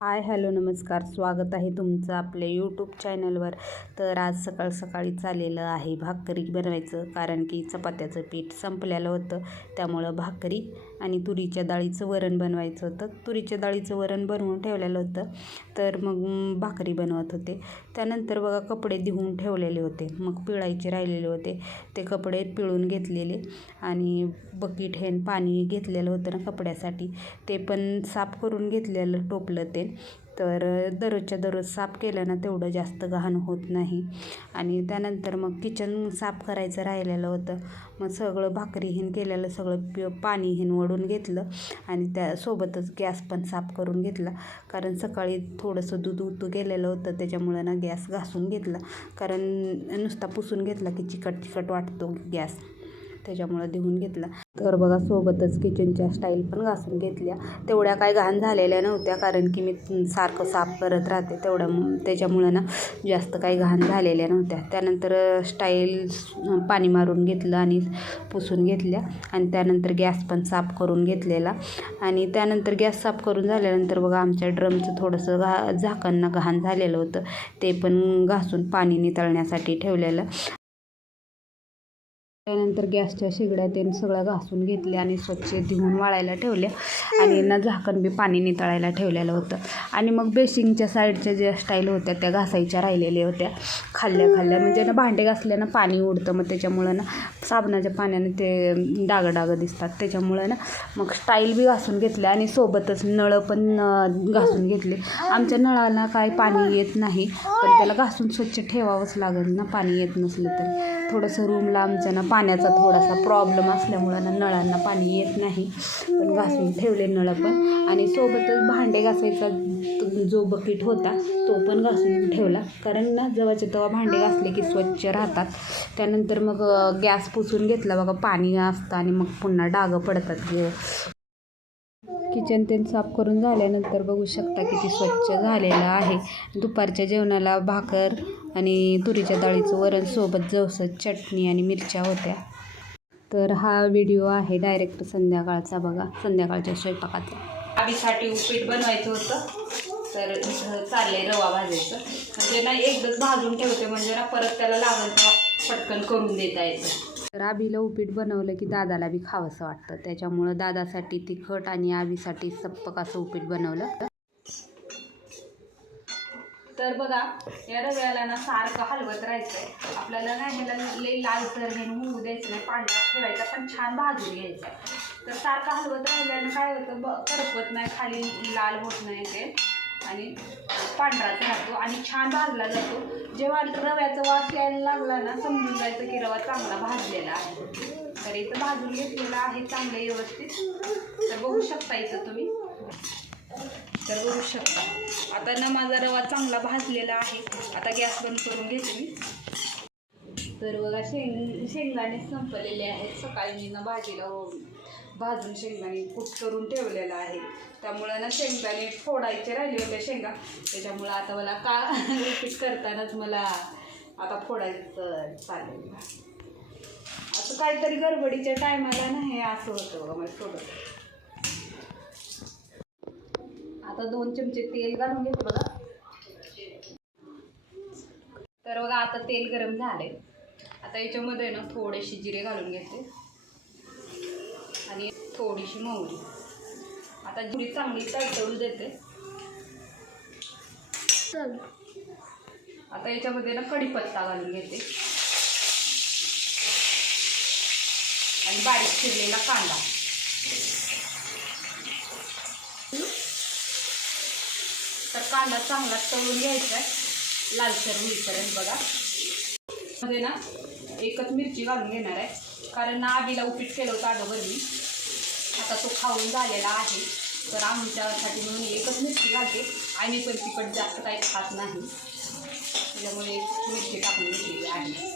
Hi hello नमस्कार. स्वागत आहे तुमचं आपल्या यूट्यूब चॅनलवर तर आज सकाळ सकाळी चाललेलं आहे भाकरी बनवायचं कारण की चपात्याचं पीठ संपलेलं होतं. त्यामुळं भाकरी आणि तुरीच्या डाळीचं वरण बनवायचं होतं. तुरीच्या डाळीचं वरण बनवून ठेवलेलं होतं. तर मग भाकरी बनवत होते. त्यानंतर बघा कपडे धुवून ठेवलेले होते. मग पिळायचे राहिलेले होते. ते कपडे पिळून घेतलेले आणि बकीट हेन पाणी घेतलेलं होतं ना कपड्यासाठी. ते पण साफ करून घेतलेलं टोपलं ते. तर दररोजच्या दररोज साफ केलं ना तेवढं जास्त घाण होत नाही. आणि त्यानंतर मग किचन साफ करायचं राहिलेलं होतं. मग सगळं भाकरीहीन केलेलं सगळं प पाणीहीन वडून घेतलं आणि त्यासोबतच गॅस पण साफ करून घेतला. कारण सकाळी थोडंसं दूध उतू गेलेलं होतं त्याच्यामुळं ना गॅस घासून घेतला. कारण नुसता पुसून घेतला की चिकट चिकट वाटतो गॅस. त्याच्यामुळं देऊन घेतला. तर बघा सोबतच किचनच्या स्टाईल पण घासून घेतल्या. तेवढ्या काय घाण झालेल्या नव्हत्या कारण की मी सारखं साफ करत राहते तेवढ्या त्याच्यामुळं ना जास्त काही घाण झालेल्या नव्हत्या. त्यानंतर स्टाईल पाणी मारून घेतलं आणि पुसून घेतल्या. आणि त्यानंतर गॅस पण साफ करून घेतलेला. आणि त्यानंतर गॅस साफ करून झाल्यानंतर बघा आमच्या ड्रमचं थोडंसं घा झाकण घाण झालेलं होतं. ते पण घासून पाणी नितळण्यासाठी ठेवलेलं. त्यानंतर गॅसच्या शेगड्या ते सगळ्या घासून घेतल्या आणि स्वच्छ धुवून वाळायला ठेवल्या. आणि ना झाकण बी पाणी नितळायला ठेवलेलं होतं. आणि मग बेसिंगच्या साईडच्या ज्या स्टाईल होत्या त्या घासायच्या राहिलेल्या होत्या. खाल्ल्या खाल्ल्या म्हणजे ना भांडे घासल्यानं पाणी उडतं. मग त्याच्यामुळं ना साबणाच्या पाण्याने ते डागं डागं दिसतात. त्याच्यामुळं ना मग स्टाईल बी घासून घेतल्या आणि सोबतच नळं पण घासून घेतले. आमच्या नळाला काय पाणी येत नाही. पण त्याला घासून स्वच्छ ठेवावंच लागेल ना पाणी येत नसलं तरी. थोडंसं रूमला आमच्या ना पाण्याचा थोडासा प्रॉब्लेम असल्यामुळं ना नळांना पाणी येत नाही. पण घासून ठेवले नळ पण. आणि सोबतच भांडे घासायचा जो बकेट होता तो पण घासून ठेवला. कारण ना जवळच्या तेव्हा भांडे घासले की स्वच्छ राहतात. त्यानंतर मग गॅस पुसून घेतला. बघा पाणी असतं आणि मग पुन्हा डागं पडतात. किचन तेन साफ करून झाल्यानंतर बघू शकता किती स्वच्छ झालेलं आहे. दुपारच्या जेवणाला भाकर आणि तुरीच्या डाळीचं वरण सोबत जवसं चटणी आणि मिरच्या होत्या. तर हा व्हिडिओ आहे डायरेक्ट संध्याकाळचा बघा संध्याकाळच्या स्वयंपाकाचा. आबीसाठी उपीट बनवायचं होतं तर चाललंय रवा भाजायचं. म्हणजे ना एकदाच भाजून ठेवते म्हणजे ना परत त्याला लागल पटकन करून देता येतं. तर आबीला उपीट बनवलं की दादाला बी खावंसं वाटतं. त्याच्यामुळं दादासाठी तिखट आणि आबीसाठी सप्पक असं उपीट बनवलं. तर बघा या रव्याला ना सारखं हलवत राहायचं आपल्याला नाही ह्याला लई लालसर हे होऊ द्यायचं नाही पांढरा ठेवायचा पण छान भाजून घ्यायचा. तर सारखं हलवत राहिल्यानं काय होतं ब करपत नाही खाली लाल होत नाही ते. आणि पांढरा राहतो आणि छान भाजला जातो. जेव्हा रव्याचा वास यायला लागला ना समजून जायचं की रवा चांगला भाजलेला आहे. तर इथं भाजून घेतलेला आहे चांगलं व्यवस्थित. तर बघू शकता इथं तुम्ही. तर बघू शकता. आता ना माझा रवा चांगला भाजलेला आहे. आता गॅस बंद करून घेते मी. तर बघा शेंग शेंगदाणे संपलेले आहेत. सकाळी मी ना भाजीला भाजून शेंगदाणे कूट करून ठेवलेलं आहे. त्यामुळं ना शेंगदाणे फोडायचे राहिले होते शेंगा. त्याच्यामुळं आता मला का रिपीट करतानाच मला आता फोडायचं चालेल असं काहीतरी गडबडीच्या टायमाला ना हे असं होतं बघा मला सोडत. आता दोन चमचे तेल घालून घेतो बघा. तर बघा आता तेल गरम झाले आता याच्यामध्ये ना थोडेसे जिरे घालून घेते. आणि थोडीशी मोहरी. आता जिरी चांगली तळतळू देते. आता याच्यामध्ये ना कढीपत्ता घालून घेते. आणि बारीक चिरलेला कांदा. तर कांदा चांगला तळून घ्यायचा आहे. लालसर होईपर्यंत बघा. मध्ये ना एकच मिरची घालून घेणार आहे. कारण आबीला उपीट केलं होतं अगोदर मी आता तो खाऊन झालेला आहे. तर आमच्यासाठी म्हणून एकच मिरची घालते. आणि पण तिखट जास्त काही खात नाही. त्याच्यामुळे मिरची टाकून घेतलेली आहे.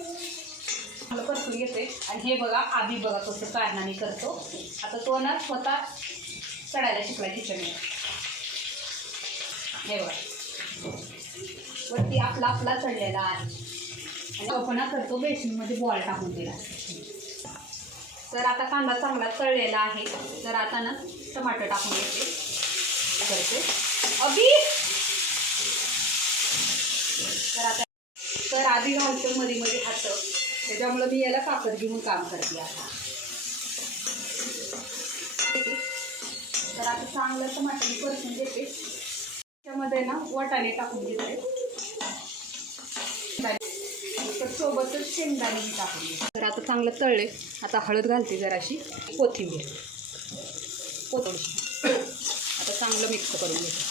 मला परतून घेते आणि हे बघा आधी बघा कसं कारणाने करतो. आता तो ना स्वतः चढायला शिकला किचनमध्ये हे बघा. वरती आपला आपला चढलेला आहे. आणि आपण करतो बेसिनमध्ये बॉल टाकून दिला तर आता कांदा चांगला तळलेला आहे तर आता ना टमाटर टाकून घेते. करते. अभी! तर आता तर आधी घालतो मध्ये मध्ये हात. त्याच्यामुळं मी याला कापड घेऊन काम करते आता. आहे. तर आता चांगलं टमाटर मी परतून घेते. त्यामध्ये ना वाटाणे टाकून घेते तर सोबतच शेंगदाणे घेते तर आता चांगलं तळले. आता हळद घालते जराशी. कोथिंबीर. कोथिंबीर. आता चांगलं मिक्स करून घेते.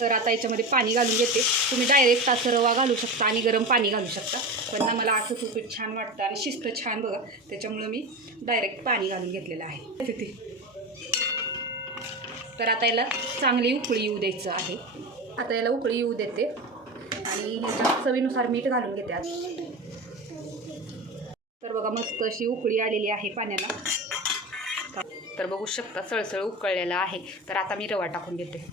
तर आता याच्यामध्ये पाणी घालून घेते. तुम्ही डायरेक्ट असं रवा घालू शकता आणि गरम पाणी घालू शकता. पण ना मला असंच उपीट छान वाटतं आणि शिस्त छान बघा. त्याच्यामुळं मी डायरेक्ट पाणी घालून घेतलेलं आहे. तिथे तर आता याला चांगली उकळी येऊ द्यायचं आहे. आता याला उकळी येऊ देते. आणि ह्याच्या चवीनुसार मीठ घालून घेते आज. तर बघा मस्त अशी उकळी आलेली आहे पाण्याला. तर बघू शकता सळसळ उकळलेला आहे. तर आता मी रवा टाकून घेते.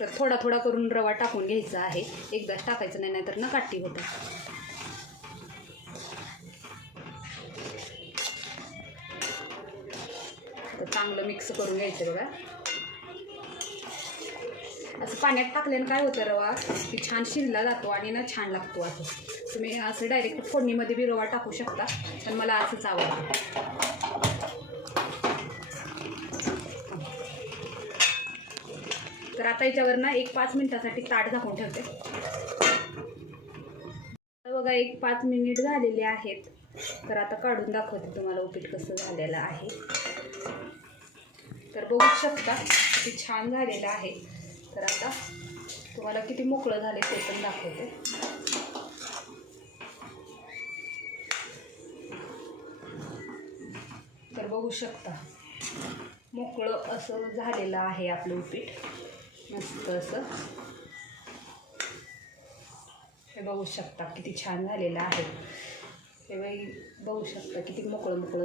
तर थोडा थोडा करून रवा टाकून घ्यायचा आहे. एकदाच टाकायचं नाही नाहीतर न काठी होतं. तर चांगलं मिक्स करून घ्यायचं बघा. असं पाण्यात टाकल्यानं काय होतं रवा? की छान शिजला जातो आणि ना छान लागतो असं. तुम्ही असं डायरेक्ट फोडणीमध्ये बी रवा टाकू शकता पण मला असंच आवडतं. तर आता याच्यावर ना एक पाच मिनिटासाठी ताट झाकून ठेवते. तर बघा एक पाच मिनिट झालेले आहेत. तर आता काढून दाखवते तुम्हाला उपीट कसं झालेलं आहे. तर बघू शकता किती छान झालेलं आहे. तर आता तुम्हाला किती मोकळं झाले ते पण दाखवते. तर बघू शकता मोकळं असं झालेलं आहे आपलं उपीट. मस्त असं. हे बघू शकता किती छान झालेलं आहे. हे बाई बघू शकता किती मोकळं मोकळं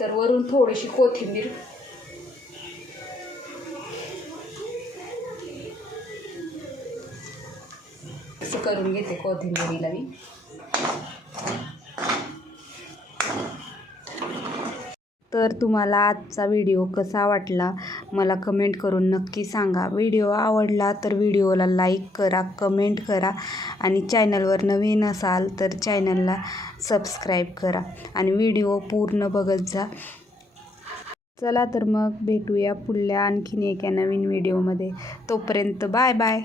तर वरून थोडीशी कोथिंबीर असं करून घेते कोथिंबीरीला मी. तर तुम्हाला आजचा व्हिडिओ कसा वाटला मला कमेंट करून नक्की सांगा. व्हिडिओ आवडला तर व्हिडिओला लाईक करा कमेंट करा आणि चॅनलवर नवीन असाल तर चॅनलला सबस्क्राईब करा आणि व्हिडिओ पूर्ण बघत जा. चला तर मग भेटूया पुढल्या आणखीन एका नवीन व्हिडिओमध्ये. तोपर्यंत बाय बाय.